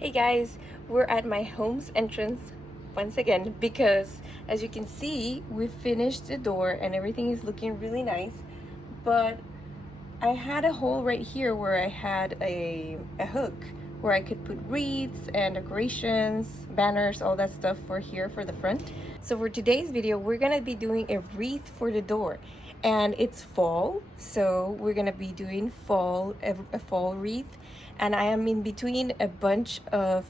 Hey guys, we're at my home's entrance once again because as you can see, we finished the door and everything is looking really nice. But I had a hole right here where I had a hook where I could put wreaths and decorations, banners, all that stuff for here for the front. So for today's video, we're gonna be doing a wreath for the door. And it's fall, so we're gonna be doing a fall wreath. And I am in between a bunch of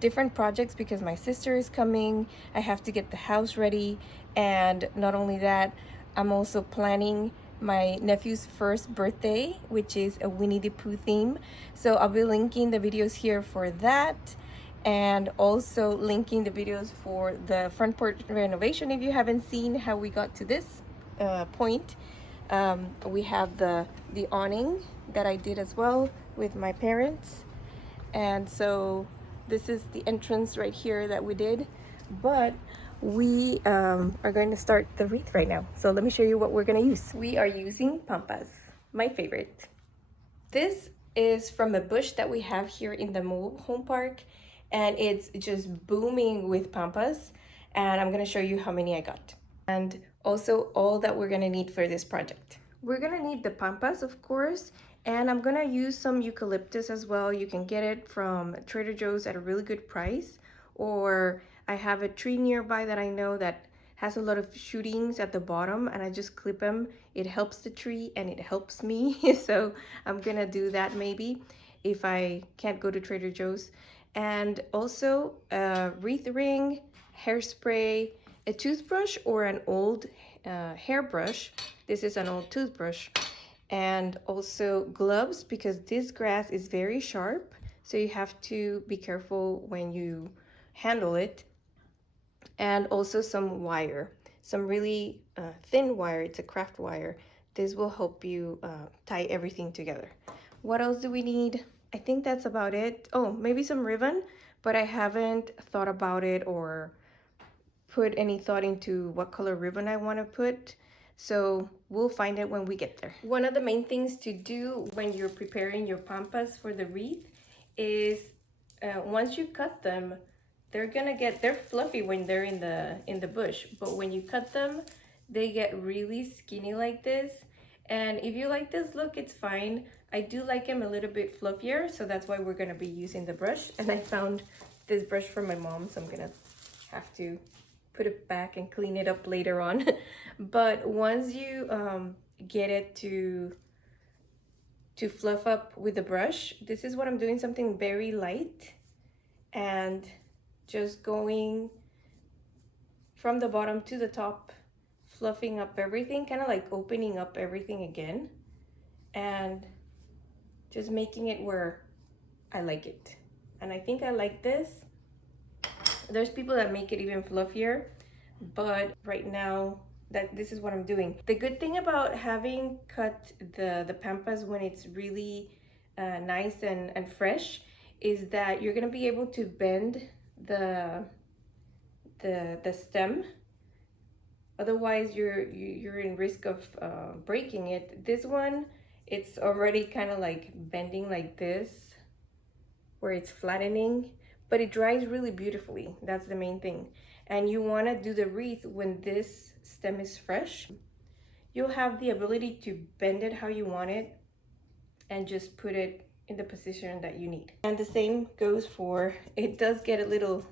different projects because my sister is coming. I have to get the house ready, and not only that, I'm also planning my nephew's first birthday, which is a Winnie the Pooh theme. So I'll be linking the videos here for that, and also linking the videos for the front porch renovation if you haven't seen how we got to this point. We have the awning that I did as well with my parents, and so this is the entrance right here that we did. But we are going to start the wreath right now, so let me show you what we're going to use. We are using Pampas, my favorite. This is from a bush that we have here in the mobile home park, and it's just booming with Pampas, and I'm going to show you how many I got and also all that we're going to need for this project. We're going to need the Pampas, of course, and I'm going to use some eucalyptus as well. You can get it from Trader Joe's at a really good price, or I have a tree nearby that I know that has a lot of shootings at the bottom, and I just clip them. It helps the tree and it helps me. So I'm gonna do that maybe if I can't go to Trader Joe's. And also a wreath ring, hairspray, a toothbrush or an old hairbrush. This is an old toothbrush. And also gloves, because this grass is very sharp, so you have to be careful when you handle it. And also some wire, some really thin wire. It's a craft wire. This will help you tie everything together. What else do we need? I think that's about it. Oh, maybe some ribbon, but I haven't thought about it or put any thought into what color ribbon I want to put. So we'll find it when we get there. One of the main things to do when you're preparing your pampas for the wreath is once you cut them, they're fluffy when they're in the bush, but when you cut them, they get really skinny like this. And if you like this look, it's fine. I do like them a little bit fluffier, so that's why we're gonna be using the brush. And I found this brush from my mom, so I'm gonna have to put it back and clean it up later on. But once you get it to fluff up with the brush, this is what I'm doing, something very light, and just going from the bottom to the top, fluffing up everything, kind of like opening up everything again, and just making it where I like it. And I think I like this. There's people that make it even fluffier, but right now this is what I'm doing. The good thing about having cut the pampas when it's really nice and fresh is that you're gonna be able to bend the stem. Otherwise you're in risk of breaking it. This one, it's already kind of like bending like this, where it's flattening, but it dries really beautifully. That's the main thing. And you want to do the wreath when this stem is fresh. You'll have the ability to bend it how you want it and just put it in the position that you need. And the same goes for, it does get a little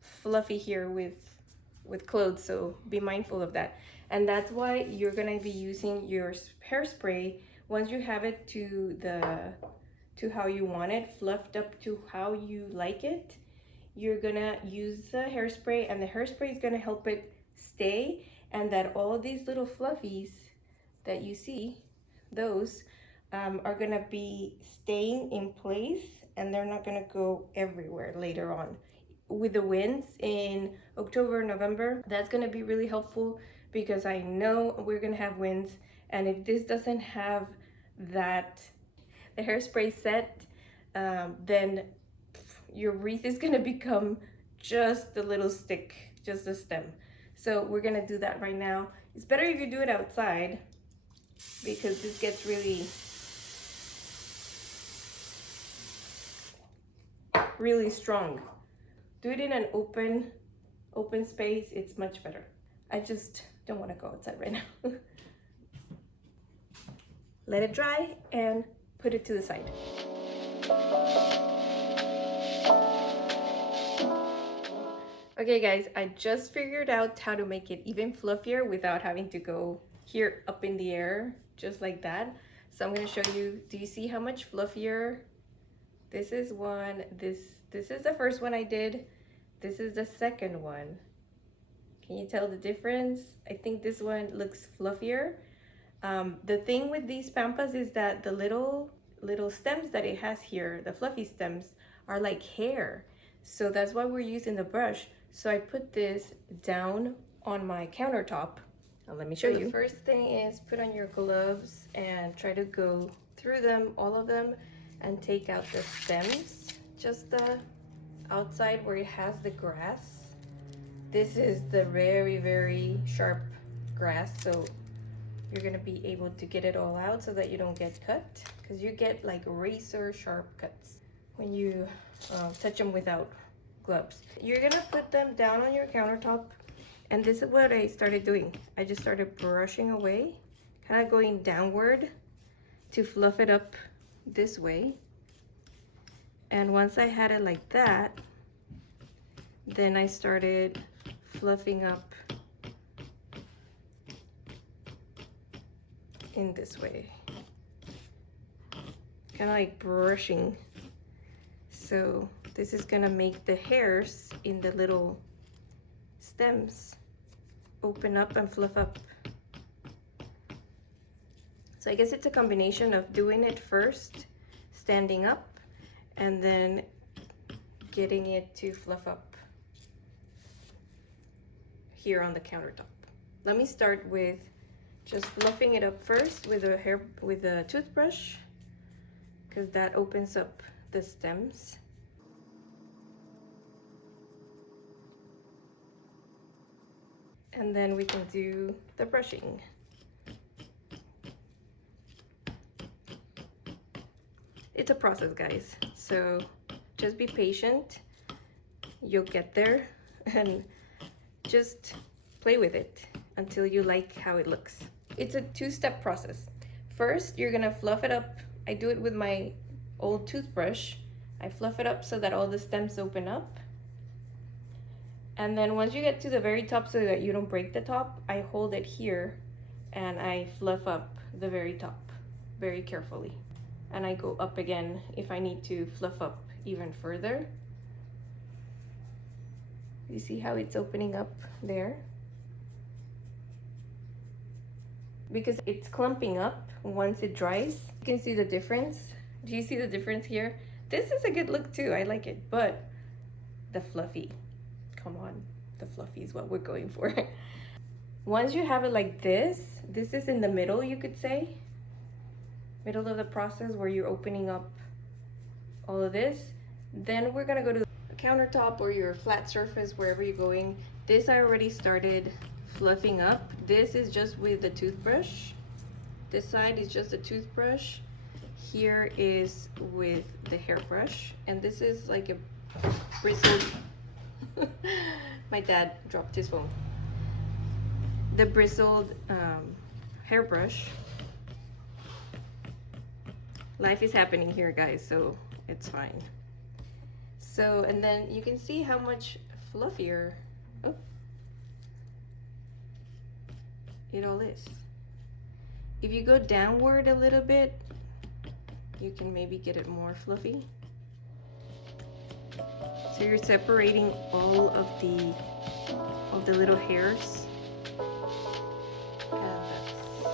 fluffy here with clothes, so be mindful of that. And that's why you're gonna be using your hairspray once you have it to how you want it, fluffed up to how you like it. You're gonna use the hairspray, and the hairspray is gonna help it stay, and that all of these little fluffies that you see, those are gonna be staying in place, and they're not gonna go everywhere later on. With the winds in October, November, that's gonna be really helpful, because I know we're gonna have winds, and if this doesn't have the hairspray set, then your wreath is gonna become just a little stick, just a stem. So we're gonna do that right now. It's better if you do it outside, because this gets really really strong. Do it in an open space, it's much better. I just don't want to go outside right now. Let it dry and put it to the side. Okay guys, I just figured out how to make it even fluffier without having to go here up in the air, just like that. So I'm gonna show you, do you see how much fluffier? This is one, this is the first one I did. This is the second one. Can you tell the difference? I think this one looks fluffier. The thing with these Pampas is that the little stems that it has here, the fluffy stems, are like hair. So that's why we're using the brush. So I put this down on my countertop. Now let me show you. The first thing is put on your gloves and try to go through them, all of them, and take out the stems, just the outside where it has the grass. This is the very, very sharp grass, so you're gonna be able to get it all out so that you don't get cut, because you get like razor sharp cuts when you touch them without gloves. You're gonna put them down on your countertop, and this is what I started doing. I just started brushing away, kind of going downward to fluff it up this way. And once I had it like that, then I started fluffing up in this way, kind of like brushing. So this is gonna make the hairs in the little stems open up and fluff up. So I guess it's a combination of doing it first, standing up, and then getting it to fluff up here on the countertop. Let me start with just fluffing it up first with a toothbrush, because that opens up the stems. And then we can do the brushing. It's a process, guys, so just be patient. You'll get there, and just play with it until you like how it looks. It's a two-step process. First, you're gonna fluff it up. I do it with my old toothbrush. I fluff it up so that all the stems open up. And then once you get to the very top so that you don't break the top, I hold it here and I fluff up the very top very carefully. And I go up again if I need to fluff up even further. You see how it's opening up there? Because it's clumping up once it dries. You can see the difference. Do you see the difference here? This is a good look too, I like it, but the fluffy, come on, the fluffy is what we're going for. Once you have it like this is in the middle, you could say. Middle of the process where you're opening up all of this. Then we're gonna go to the countertop or your flat surface, wherever you're going. This I already started fluffing up. This is just with the toothbrush. This side is just a toothbrush. Here is with the hairbrush. And this is like a bristled, my dad dropped his phone. The bristled hairbrush. Life is happening here, guys, so it's fine. So, and then you can see how much fluffier it all is. If you go downward a little bit, you can maybe get it more fluffy. So you're separating all of the little hairs. And that's how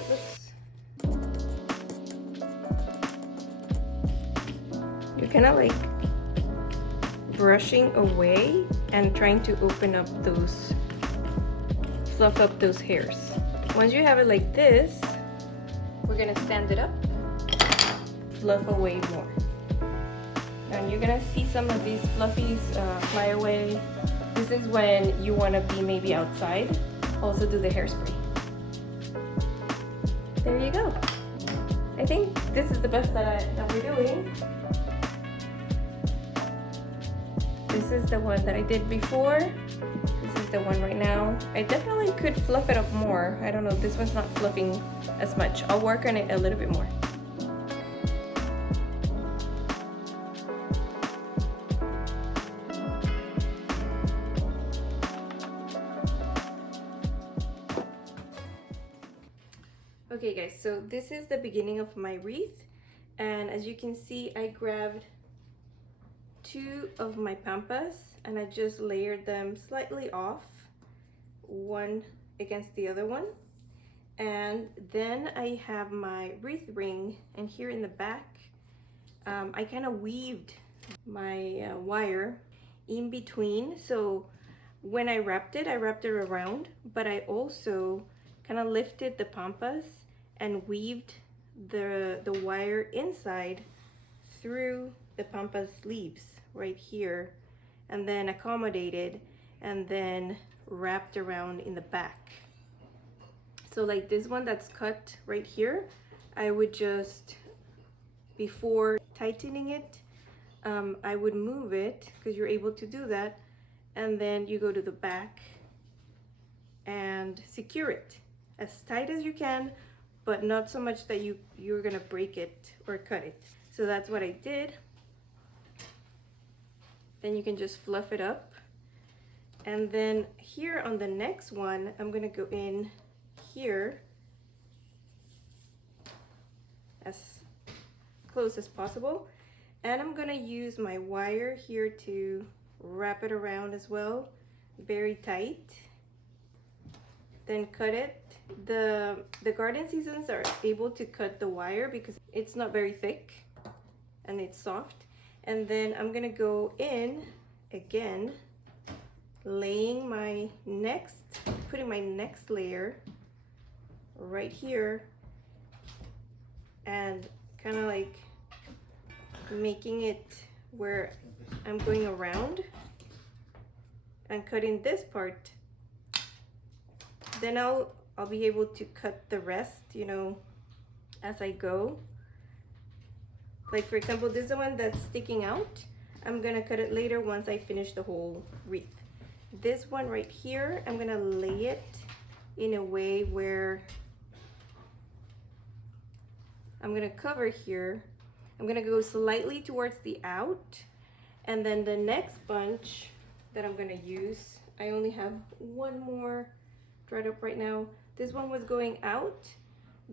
it looks. You're kind of like brushing away and trying to open up those, fluff up those hairs. Once you have it like this, we're gonna stand it up, fluff away more. And you're gonna see some of these fluffies fly away. This is when you wanna be maybe outside. Also do the hairspray. There you go. I think this is the best that we're doing. This is the one that I did before. This is the one right now. I definitely could fluff it up more. I don't know, this one's not fluffing as much. I'll work on it a little bit more. Okay guys, so this is the beginning of my wreath, and as you can see, I grabbed 2 of my pampas and I just layered them slightly off, one against the other one. And then I have my wreath ring, and here in the back I kind of weaved my wire in between. So when I wrapped it around, but I also kind of lifted the pampas and weaved the wire inside through the pampas leaves right here, and then accommodated and then wrapped around in the back. So like this one that's cut right here, I would just, before tightening it, I would move it, because you're able to do that, and then you go to the back and secure it as tight as you can, but not so much that you're gonna break it or cut it. So that's what I did. Then you can just fluff it up. And then here on the next one, I'm gonna go in here as close as possible. And I'm gonna use my wire here to wrap it around as well, very tight. Then cut it. The garden seasons are able to cut the wire because it's not very thick and it's soft. And then I'm gonna go in again, putting my next layer right here, and kind of like making it where I'm going around and cutting this part. Then I'll be able to cut the rest, you know, as I go. Like for example, this is the one that's sticking out. I'm gonna cut it later once I finish the whole wreath. This one right here, I'm gonna lay it in a way where I'm gonna cover here. I'm gonna go slightly towards the out, and then the next bunch that I'm gonna use, I only have one more dried up right now. This one was going out.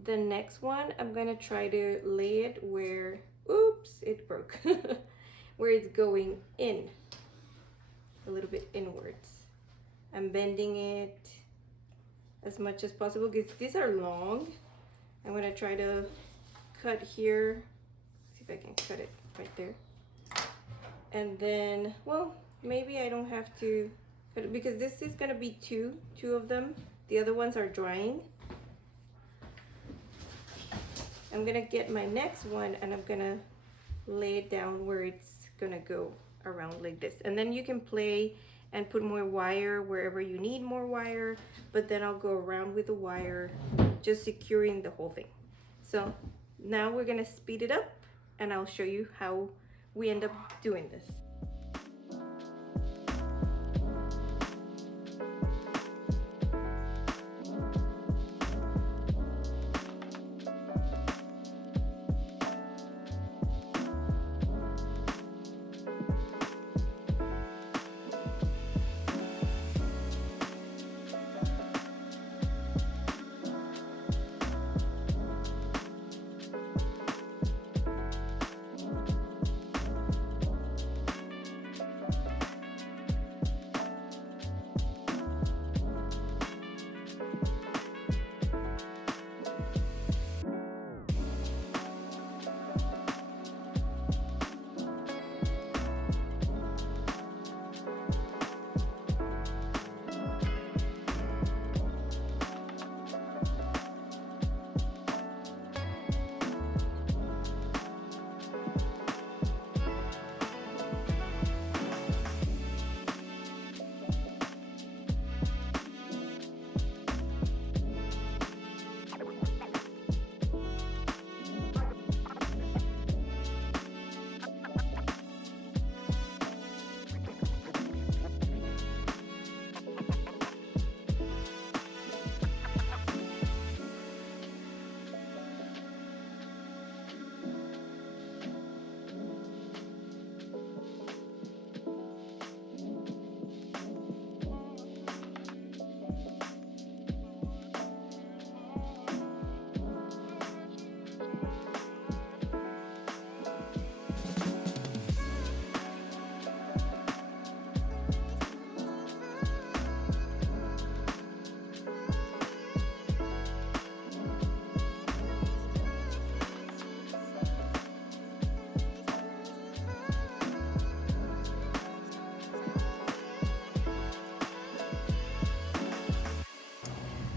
The next one, I'm gonna try to lay it where, oops, it broke, where it's going in, a little bit inwards. I'm bending it as much as possible because these are long. I'm gonna try to cut here, see if I can cut it right there. And then, well, maybe I don't have to cut it because this is gonna be two of them. The other ones are drying. I'm gonna get my next one and I'm gonna lay it down where it's gonna go around like this. And then you can play and put more wire wherever you need more wire, but then I'll go around with the wire, just securing the whole thing. So now we're gonna speed it up and I'll show you how we end up doing this.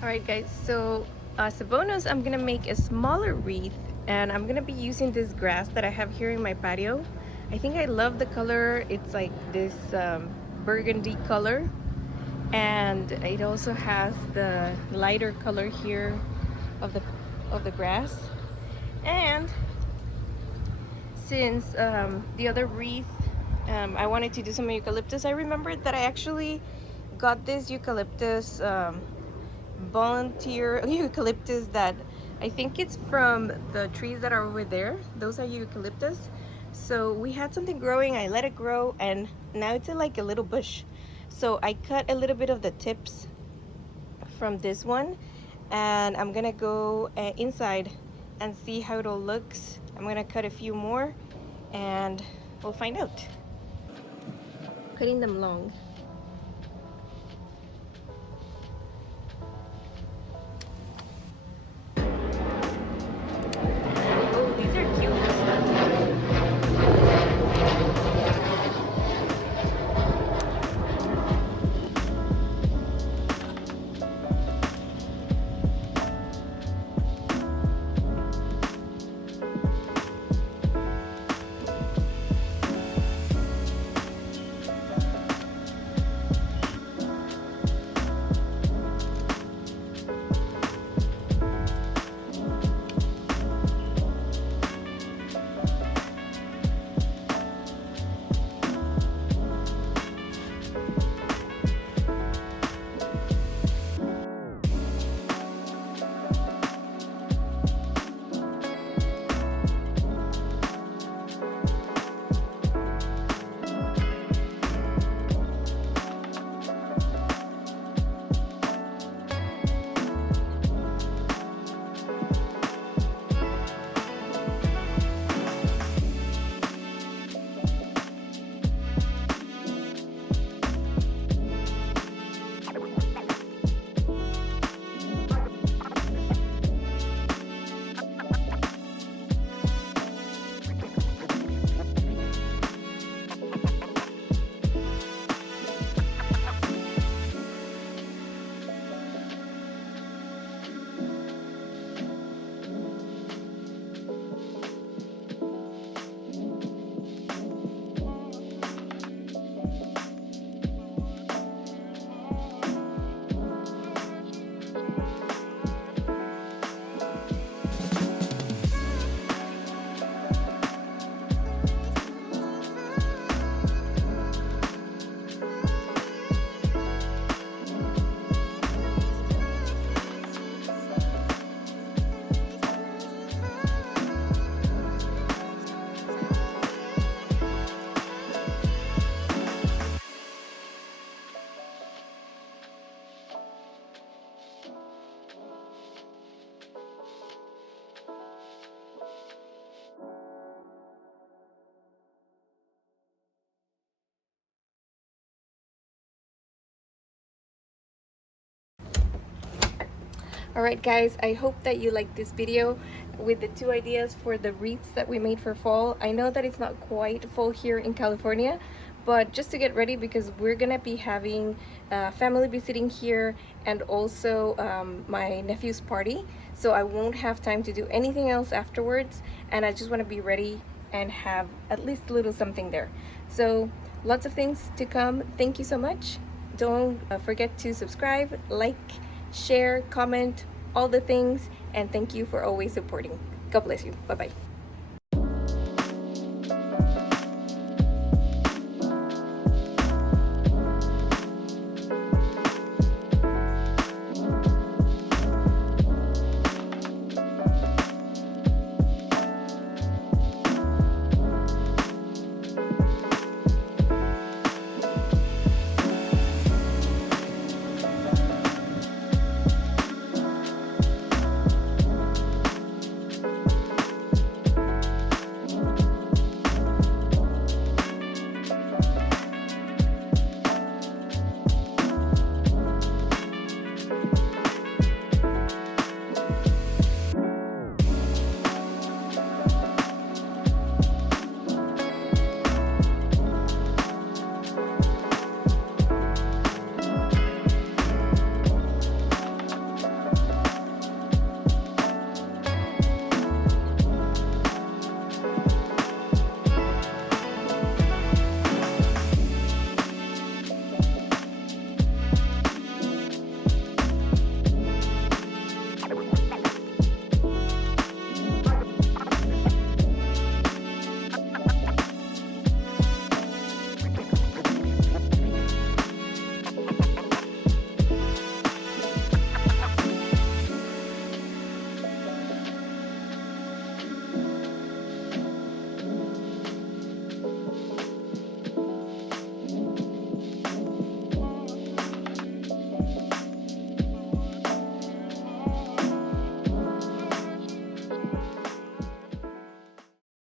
Alright guys, so as a bonus, I'm gonna make a smaller wreath, and I'm gonna be using this grass that I have here in my patio. I think I love the color. It's like this burgundy color, and it also has the lighter color here of the grass. And since the other wreath, I wanted to do some eucalyptus. I remembered that I actually got this eucalyptus, volunteer eucalyptus, that I think it's from the trees that are over there. Those are eucalyptus. So we had something growing, I let it grow, and now it's like a little bush. So I cut a little bit of the tips from this one, and I'm gonna go inside and see how it all looks. I'm gonna cut a few more and we'll find out. Cutting them long. Oh, these are cute. Alright guys, I hope that you liked this video with the two ideas for the wreaths that we made for fall. I know that it's not quite fall here in California, but just to get ready, because we're gonna be having family visiting here, and also my nephew's party, so I won't have time to do anything else afterwards, and I just want to be ready and have at least a little something there. So lots of things to come. Thank you so much. Don't forget to subscribe, like, share, comment, all the things, and thank you for always supporting. God bless you. Bye bye.